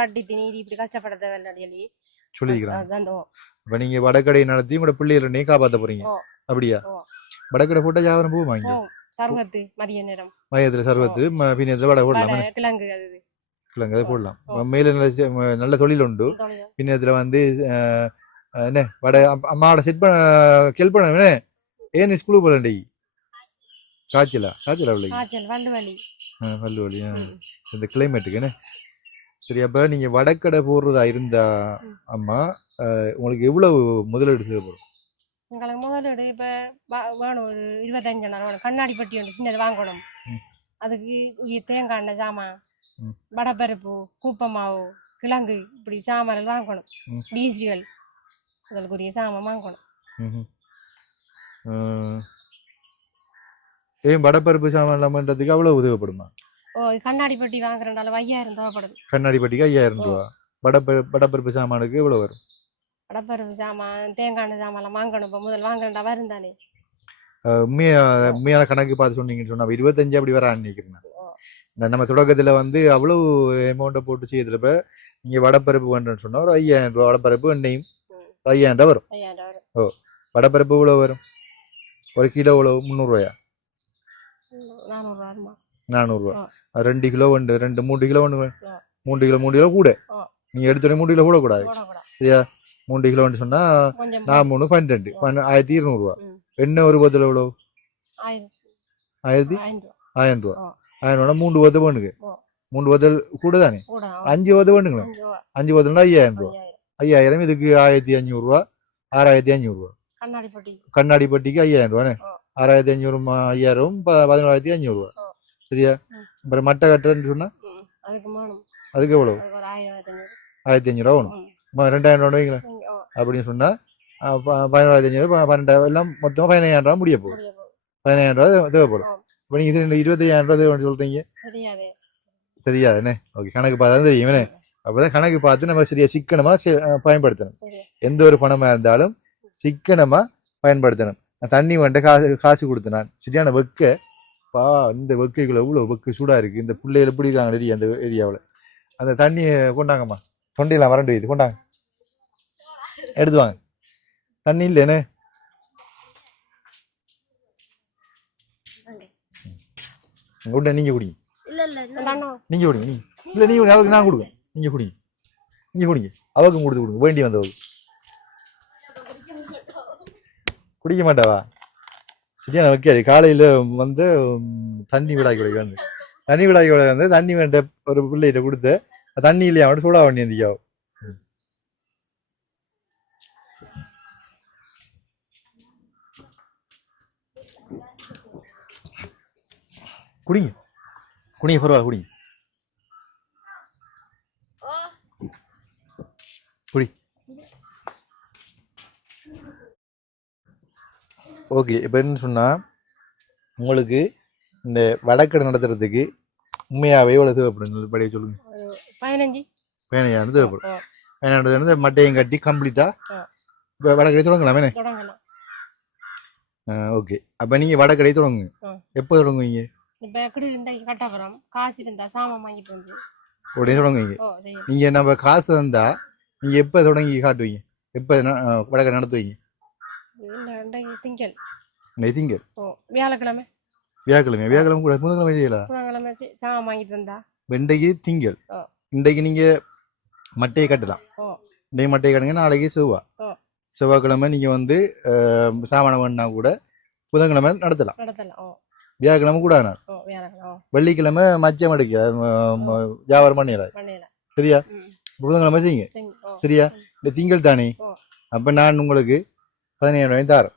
கட்டி நீர் இப்படி கஷ்டப்பட தேவையில்லை சொல்லிக்கிறேன் இப்ப நீங்க வடக்கடை நடத்தி உங்களோட பிள்ளைகளை காப்பாத்த போறீங்க அப்படியா வடக்கடை போட்டா வியாபாரம் போகுமா சர்வத்து மதிய நேரம் மதியத்துல சர்வத்து பின்னத்துல வடை போடலாம் கிழங்கு அதை போடலாம் மேல நல்ல தொழில் உண்டு பின்னத்துல வந்து என்ன வடை அம்மாவோட செட் பண்ண கெல் பண்ண ஏன் ஸ்கூலுக்கு போகலண்டி காய்ச்சலா பல்லு வலி இந்த கிளைமேட்டுக்கு என்ன சரி அப்ப நீங்க வடக்கடை போடுறதா இருந்தா அம்மா உங்களுக்கு எவ்வளவு முதலீடு தேவைப்படும் எங்களுக்கு முதலீடு இப்ப வேணும் ஒரு 25 நாள் கண்ணாடி பட்டி ஒன்று சின்னது வாங்கணும் அதுக்கு தேங்காய் எண்ணெய் சாமான் வடைப்பருப்பு கூப்பமாவு கிழங்கு இப்படி சாமான் வாங்கணும் டீசிகள் அதுக்குரிய சாமான் வாங்கணும் வடைப்பருப்பு சாமான் இல்லாமன்றதுக்கு அவ்வளவு உதவப்படுமா கண்ணாடி பட்டி வாங்குறதுனால 5000 தேவைப்படுது கண்ணாடி பட்டிக்கு 5000 ரூபா வடைப்பருப்பு சாமானுக்கு எவ்வளவு வரும் வடைப்பருப்பு சாமான் தேங்காய் எண்ணெய் சாமான் வாங்கணும் இப்போ முதல் வாங்குறா வருந்தானே உண்மையான கணக்கு பார்த்து சொன்னீங்கன்னு சொன்னா 25 அப்படி வர நினைக்கிறேன் நம்ம தொடக்கத்துல வந்து அவ்வளவு அமௌண்ட்டை போட்டு செய்யறப்ப நீங்க வடைப்பருப்பு வேண்டும்னு சொன்னா ஒரு 5000 ரூபா வடைப்பருப்பு எண்ணெயும் 5000 ரூபா வரும் வடைப்பருப்பு இவ்வளவு வரும் ஒரு கிலோ இவ்வளவு 300 ரூபாயா 400 ரூபா 2 கிலோ உண்டு 3 கிலோ உண்டு 3 கிலோ கூட நீங்க எடுத்தோடனே 3 கிலோ கூட கூடாது சரியா 3 கிலோன்னு சொன்னா 4 3 12 1200 ரூபா எண்ணெய் ஒரு போத்தல் எவ்வளவு 1000 ரூபா 1000 3 போத்தல் வேணுங்க 3 போத்தல் கூட தானே 5 போத்தல் வேணுங்களா 5 போத்தல்னா 5000 ரூபா 5000 இதுக்கு 1500 ரூபா 6500 ரூபா கண்ணாடி பட்டிக்கு 5000 ரூபானே 6500 5000 11500 ரூபா சரியா அப்புறம் மட்டை கட்டுறேன்னு சொன்னா அதுக்கு எவ்வளவு 1500 ரூபா வேணும் 2000 ரூபா வைங்களேன் அப்படின்னு சொன்னா 11500 12 எல்லாம் மொத்தமா 15000 ரூபா முடிய போகும் 15000 ரூபா தேவைப்படும் இப்போ நீங்கள் இது 25,000 சொல்கிறீங்க தெரியாதே. தெரியாதுண்ணே. ஓகே, கணக்கு பார்த்தா தான் தெரியும். அப்போதான் கணக்கு பார்த்து நம்ம சரியா சிக்கனமாக பயன்படுத்தணும். எந்த ஒரு பணமாக இருந்தாலும் சிக்கனமாக பயன்படுத்தணும். நான் தண்ணி வந்துட்டு காசு கொடுத்தேன். நான் சரியான இந்த வெக்கைக்குள்ள எவ்வளோ வெக்கு சூடாக இருக்குது. இந்த பிள்ளைகள் எப்படி இருக்காங்க ஏரியா, அந்த ஏரியாவில். அந்த தண்ணியை கொண்டாங்கம்மா, தொண்டையெல்லாம் வறண்டு வைத்து கொண்டாங்க, எடுத்து வாங்க. தண்ணி இல்லைண்ணே. உடனே நீங்கள் குடிங்க. நீங்கள் குடிங்க. இல்லை நீங்கள் அவருக்கு நான் கொடுங்க. நீங்கள் குடிங்க. நீங்கள் குடிங்க. அவருக்கும் கொடுத்து கொடுங்க. வேண்டி வந்தவருக்கு குடிக்க மாட்டாவா? சரியான வைக்காது. காலையில் வந்து தண்ணி விடாக்கி வந்து தண்ணி வேண்ட ஒரு பிள்ளைகிட்ட கொடுத்து தண்ணி இல்லையா மட்டும் சூடா பண்ணி இருந்தியாவும். குடிங்க குடிங்க பரவாயில்ல குடிங்க. குடி. ஓகே, இப்போ என்ன சொன்னால் உங்களுக்கு இந்த வடக்கடை நடத்துறதுக்கு உண்மையாகவே எவ்வளோ தேவைப்படும் படிய சொல்லுங்க. 15,000 தேவைப்படும். 15,000 மட்டையும் கட்டி கம்ப்ளீட்டாக வடக்கடை தொடங்கலாமே. ஓகே, அப்போ நீங்கள் வடக்கடை தொடங்குங்க. எப்போ தொடங்குவீங்க? உடனே தொடங்குவீங்க. நீங்கள் நம்ம காசு தந்தால் நீங்கள் எப்போ தொடங்கி காட்டுவீங்க? எப்போ வடக்கடை நடத்துவீங்க? திங்கள் வியாழக்கிழமை கூட புதன்கிழமை செய்யலாம். இன்றைக்கு திங்கள், இன்றைக்கு நீங்க மட்டையை கட்டலாம். இன்றைக்கு மட்டையை கட்டுங்க, நாளைக்கு செவ்வாய்க்கிழமை நீங்க வந்து சாமானம் வேணா கூட புதன்கிழமை நடத்தலாம். வியாழக்கிழமை கூட வெள்ளிக்கிழமை மச்சம் எடுக்க வியாபாரம் பண்ணிடலாம். சரியா? புதன்கிழமை செய்யுங்க. சரியா? இந்த திங்கள் தானே. அப்ப நான் உங்களுக்கு 15,000 தரேன்.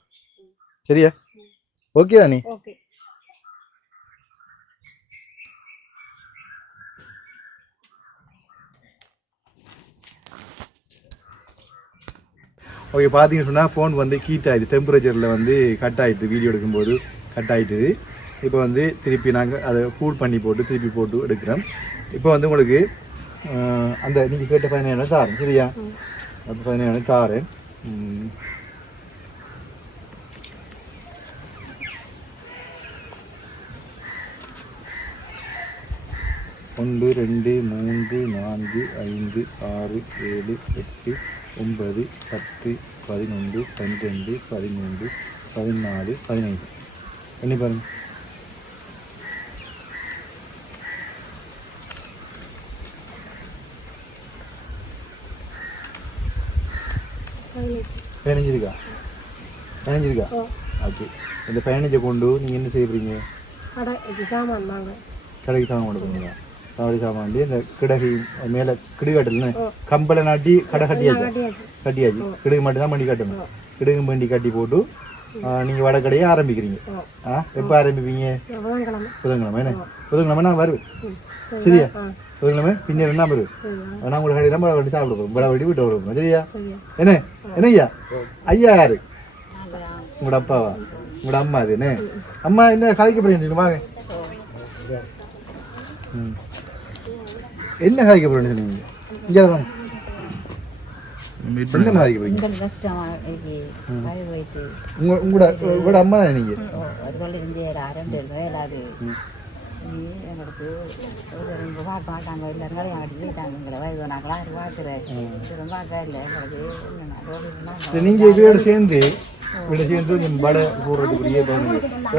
சரியா? ஓகே தானே? ஓகே, பார்த்தீங்கன்னு சொன்னால் ஃபோன் வந்து ஹீட் ஆகிடுது. டெம்பரேச்சரில் வந்து கட் ஆகிடுது. வீடியோ எடுக்கும்போது கட் ஆகிட்டுது. இப்போ வந்து திருப்பி நாங்கள் அதை கூல் பண்ணி போட்டு திருப்பி போட்டு எடுக்கிறோம். இப்போ வந்து உங்களுக்கு அந்த நீங்கள் கேட்ட 15,000 தாரேன். சரியா? அப்போ 15,000 தாரேன். 1 2 3 4 5 6 7 8 9 10 11 12 13 14 15 என்ன பாருங்க. பதினஞ்சிருக்கா? ஓகே, இந்த 15 கொண்டு நீங்கள் என்ன செய்யறீங்க? கடைக்கு சாமான் கொண்டு போங்க. சாவடி சாமான் இந்த கிடகை மேலே கிடுகாட்டல் கம்பளை நாட்டி கடை கட்டியாச்சு. கிடுகு மட்டும் தான் பண்ணி கட்டணும். கிடுகு பண்ணி கட்டி போட்டு நீங்கள் வடக்கடையை ஆரம்பிக்கிறீங்க. எப்போ ஆரம்பிப்பீங்க? புதன்கிழமை. என்ன புதன்கிழமை நான் வருவேன். சரியா? புதன்கிழமை பின்னர் என்ன வருவேன். நான் உங்களை கடையில் நம்ம வண்டி சாப்பிட போகிறோம். வட வண்டி விட்டு வருவோம். சரியா? என்ன ஐயா? ஐயா யாரு? உங்களோட அப்பாவா? உங்களோட அம்மா அது என்ன? அம்மா என்ன கதைக்க போறீங்க? வாங்க. என்ன கதைக்க போறீங்க சொன்னீங்க? இங்கே வாங்க. என்ன கதைக்க போறீங்க? உங்களோட அம்மா தான் நீங்க? நீங்க இதோட சேர்ந்து வடை போடுறதுக்குரிய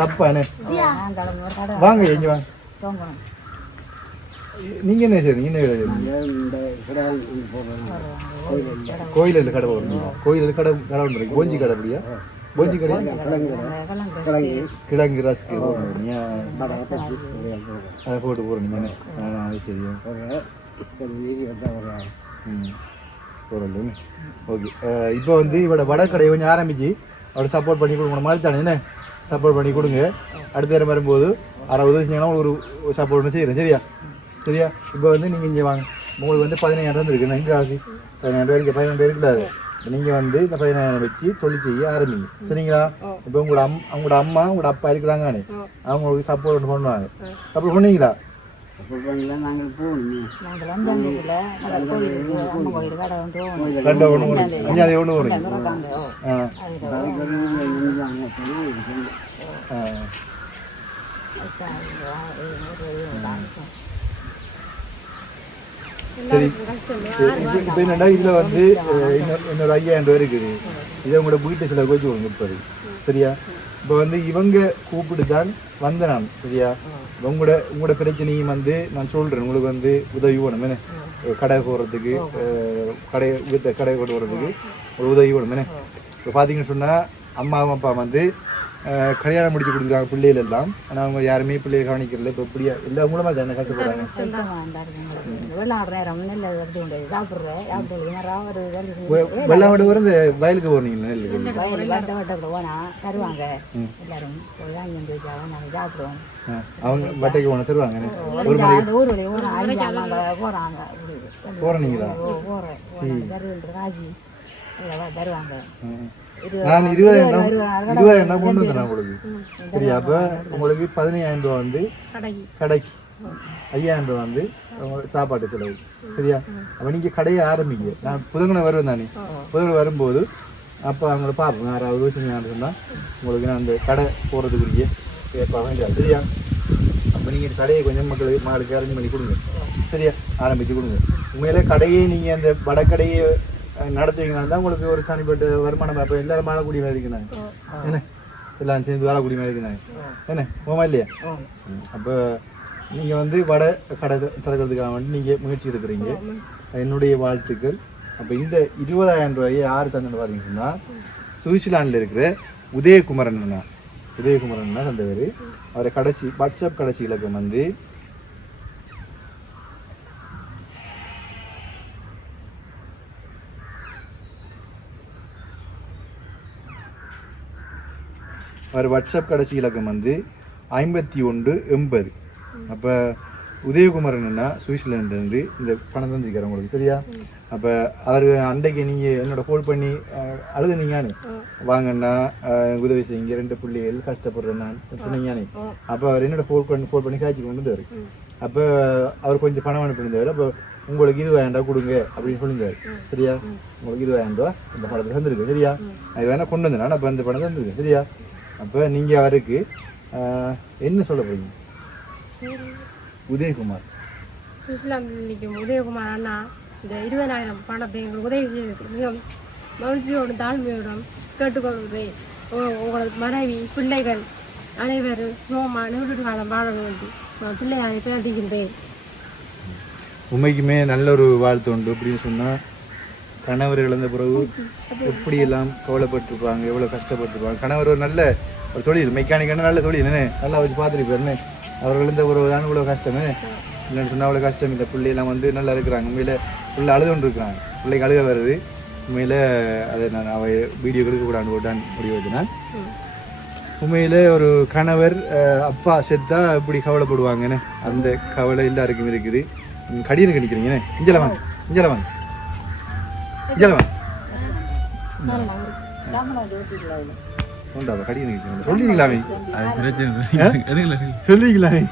அப்பா என்ன வாங்க எங்க வாங்க. நீங்க என்ன செய்றீங்க? கோயில் கடை போடுறீங்க. கோயில் கடை பண்றீங்க. போஞ்சி கடை அப்படியா? போஞ்சி கடை கிழங்கு ரசுக்கு போடுறீங்க. அதை போட்டு போடுறீங்க. சரியா? போடுறது. ஓகே, இப்போ வந்து இவட வடக்கடையை கொஞ்சம் ஆரம்பிச்சு அவரை சப்போர்ட் பண்ணி கொடுக்கணும். மாதிரி தானே என்ன சப்போர்ட் பண்ணி கொடுங்க. அடுத்த நேரம் வரும்போது 60 செஞ்சீங்கன்னா ஒரு சப்போர்ட் ஒன்று செய்கிறேன். சரியா? இப்போ வந்து நீங்கள் இங்கே வாங்க. உங்களுக்கு வந்து 15,000 இருக்கு. எங்கே ஆச்சு? 15,000 இருக்கு. 15,000 இருக்குல்ல. நீங்க வந்து இந்த 10000 வச்சு தொழில் செய்ய ஆரம்பிங்க சரிங்களா. இப்போ உங்களோட அம்மா உங்களோட அப்பா இருக்கிறாங்கன்னு அவங்களுக்கு சப்போர்ட் பண்ணுவாங்க. சப்போர்ட் பண்ணீங்களா? நாங்கள் போகணும் அஞ்சாவது எவ்வளோ வரும்? சரி இப்போ என்னடா இதுல வந்து இன்னொரு 5000 ரூபாய் இருக்குது. இதை உங்களோட வீட்டு சில கோச்சு கொடுங்க இப்போ சரியா. இப்போ வந்து இவங்க கூப்பிட்டு தான் வந்த நான் சரியா. உங்களோட பிரச்சனையும் வந்து நான் சொல்றேன். உங்களுக்கு வந்து உதவி வேணும் என்ன, கடை போடுறதுக்கு கடை கொண்டு போடுறதுக்கு ஒரு உதவி வேணும் என்ன. இப்போ பார்த்தீங்கன்னு சொன்னால் அம்மாவும் அப்பா வந்து கல்யாணம் முடிச்சு கொடுக்குறாங்க பிள்ளைகள் எல்லாம். ஆனால் அவங்க யாருமே பிள்ளையை கவனிக்கிறல. இப்போ இப்படியா எல்லா மூலமாக தான் கஷ்டப்படுறாங்க. வெள்ளாமட்டு வர இந்த வயலுக்கு போறீங்களா? அவங்க வட்டைக்கு போன தருவாங்க ஒரு போறீங்களா? நான் 20,000 கொண்டு வந்தேன் உங்களுக்கு சரியா. அப்ப உங்களுக்கு 15,000 ரூபா வந்து கடைக்கு, 5,000 ரூபா வந்து சாப்பாட்டு செலவு சரியா. அப்ப நீங்க கடையை ஆரம்பிங்க. நான் புதன்கிழமை வருவேன் தானே. புதன்கிழமை வரும்போது அப்ப அவங்கள பார்ப்போம். யாராவது விஷயம் சொன்னா உங்களுக்கு நான் அந்த கடை போறதுக்குரிய கேட்பாங்க சரியா. அப்ப நீங்க கடையை கொஞ்சம் மக்களுக்கு மாடுக்கு அரேஞ்ச் பண்ணி கொடுங்க சரியா. ஆரம்பிச்சு கொடுங்க. உண்மையிலே கடையே நீங்க அந்த வடக்கடையை நடத்துவீங்கன்னா தான் உங்களுக்கு ஒரு தனிப்பட்ட வருமானம். அப்போ எல்லாரும் வாழக்கூடிய மாதிரி இருக்கிறாங்க என்ன, எல்லாம் சேர்ந்து வாழக்கூடிய மாதிரி இருக்கிறாங்க என்ன, போமா இல்லையா. அப்போ நீங்கள் வந்து கடை திறக்கிறதுக்காக வந்து நீங்கள் முயற்சி எடுக்கிறீங்க. என்னுடைய வாழ்த்துக்கள். அப்போ இந்த 20,000 ரூபாயை யார் தந்துன்னு பார்த்தீங்கன்னா சுவிட்சர்லாண்டில் இருக்கிற உதயகுமரன் தான் தந்தவர். அவரை வாட்ஸ்அப் கடைசி இலக்கம் வந்து வாட்ஸ்அப் கடைசி இலக்கம் வந்து 5180. அப்போ உதயகுமரன்னா சுவிட்சர்லாண்ட்லேருந்து இந்த பணம் தந்திருக்காரு உங்களுக்கு சரியா. அப்போ அவர் அன்றைக்கு நீங்கள் என்னோட ஃபோன் பண்ணி அழுதுனீங்கன்னு வாங்கண்ணா உதவி செய்யுங்க 2 பிள்ளைகள் கஷ்டப்படுறேன் நான் சொன்னீங்கன்னு. அப்போ அவர் என்னோட ஃபோன் பண்ணி காய்ச்சி கொண்டு வந்தார். அப்போ அவர் கொஞ்சம் பணம் அனுப்பியிருந்தார். அப்போ உங்களுக்கு 20,000 கொடுங்க அப்படின்னு சொல்லியிருந்தார் சரியா. உங்களுக்கு 20,000 ரூபா இந்த பணத்தை தந்துருக்கு சரியா. அது வேணா கொண்டு வந்தேன். அப்போ அந்த பணம் தந்துருக்கு சரியா. அப்போ நீங்கள் அவருக்கு என்ன சொல்ல போறீங்க? உதயகுமார் சுவிட்சர்லாந்தில் உதயகுமார் அண்ணா இந்த 20,000 பணத்தை எங்களுக்கு உதவி செய்து மிக மகிழ்ச்சியோடு தாழ்மையோடும் கேட்டுக்கொள்கிறேன். உங்களது மனைவி பிள்ளைகள் அனைவரும் சோமா நீண்ட காலம் வாழ வேண்டி நான் பிள்ளையாரை பேசுகின்றேன். உண்மைக்குமே நல்ல ஒரு வாழ்த்து உண்டு. அப்படின்னு சொன்னால் கணவர் இழந்த பிறகு எப்படியெல்லாம் கவலைப்பட்டுருப்பாங்க, எவ்வளோ கஷ்டப்பட்டுருப்பாங்க. கணவர் ஒரு நல்ல ஒரு தொழில் மெக்கானிக்கான நல்ல தொழில் என்ன நல்லா வச்சு பார்த்துருப்பாருன்னு. அவர் இழந்த பிறகு தான் இவ்வளோ கஷ்டமே இல்லைன்னு சொன்னால் அவ்வளோ கஷ்டம் இல்லை. பிள்ளையெல்லாம் வந்து நல்லா இருக்கிறாங்க. உண்மையில் பிள்ளை அழுது கொண்டு இருக்கிறாங்க. பிள்ளைக்கு அழுக வருது. உண்மையில் அதை நான் அவை வீடியோ எடுக்கக்கூடாது போட்டான் முடிவு வச்சுனேன். உண்மையில் ஒரு கணவர் அப்பா செத்தா இப்படி கவலைப்படுவாங்கன்னு அந்த கவலை எல்லாருக்கும் இருக்குது. கடினு கணிக்கிறீங்கண்ணே. இஞ்சல வாங்க சொல்லிக்கலாமே சொல்லிக்கலாமே.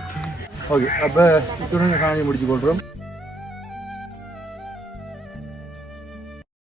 ஓகே, அப்போ இத்துடன் காணொளி முடிச்சு கொள்றோம்.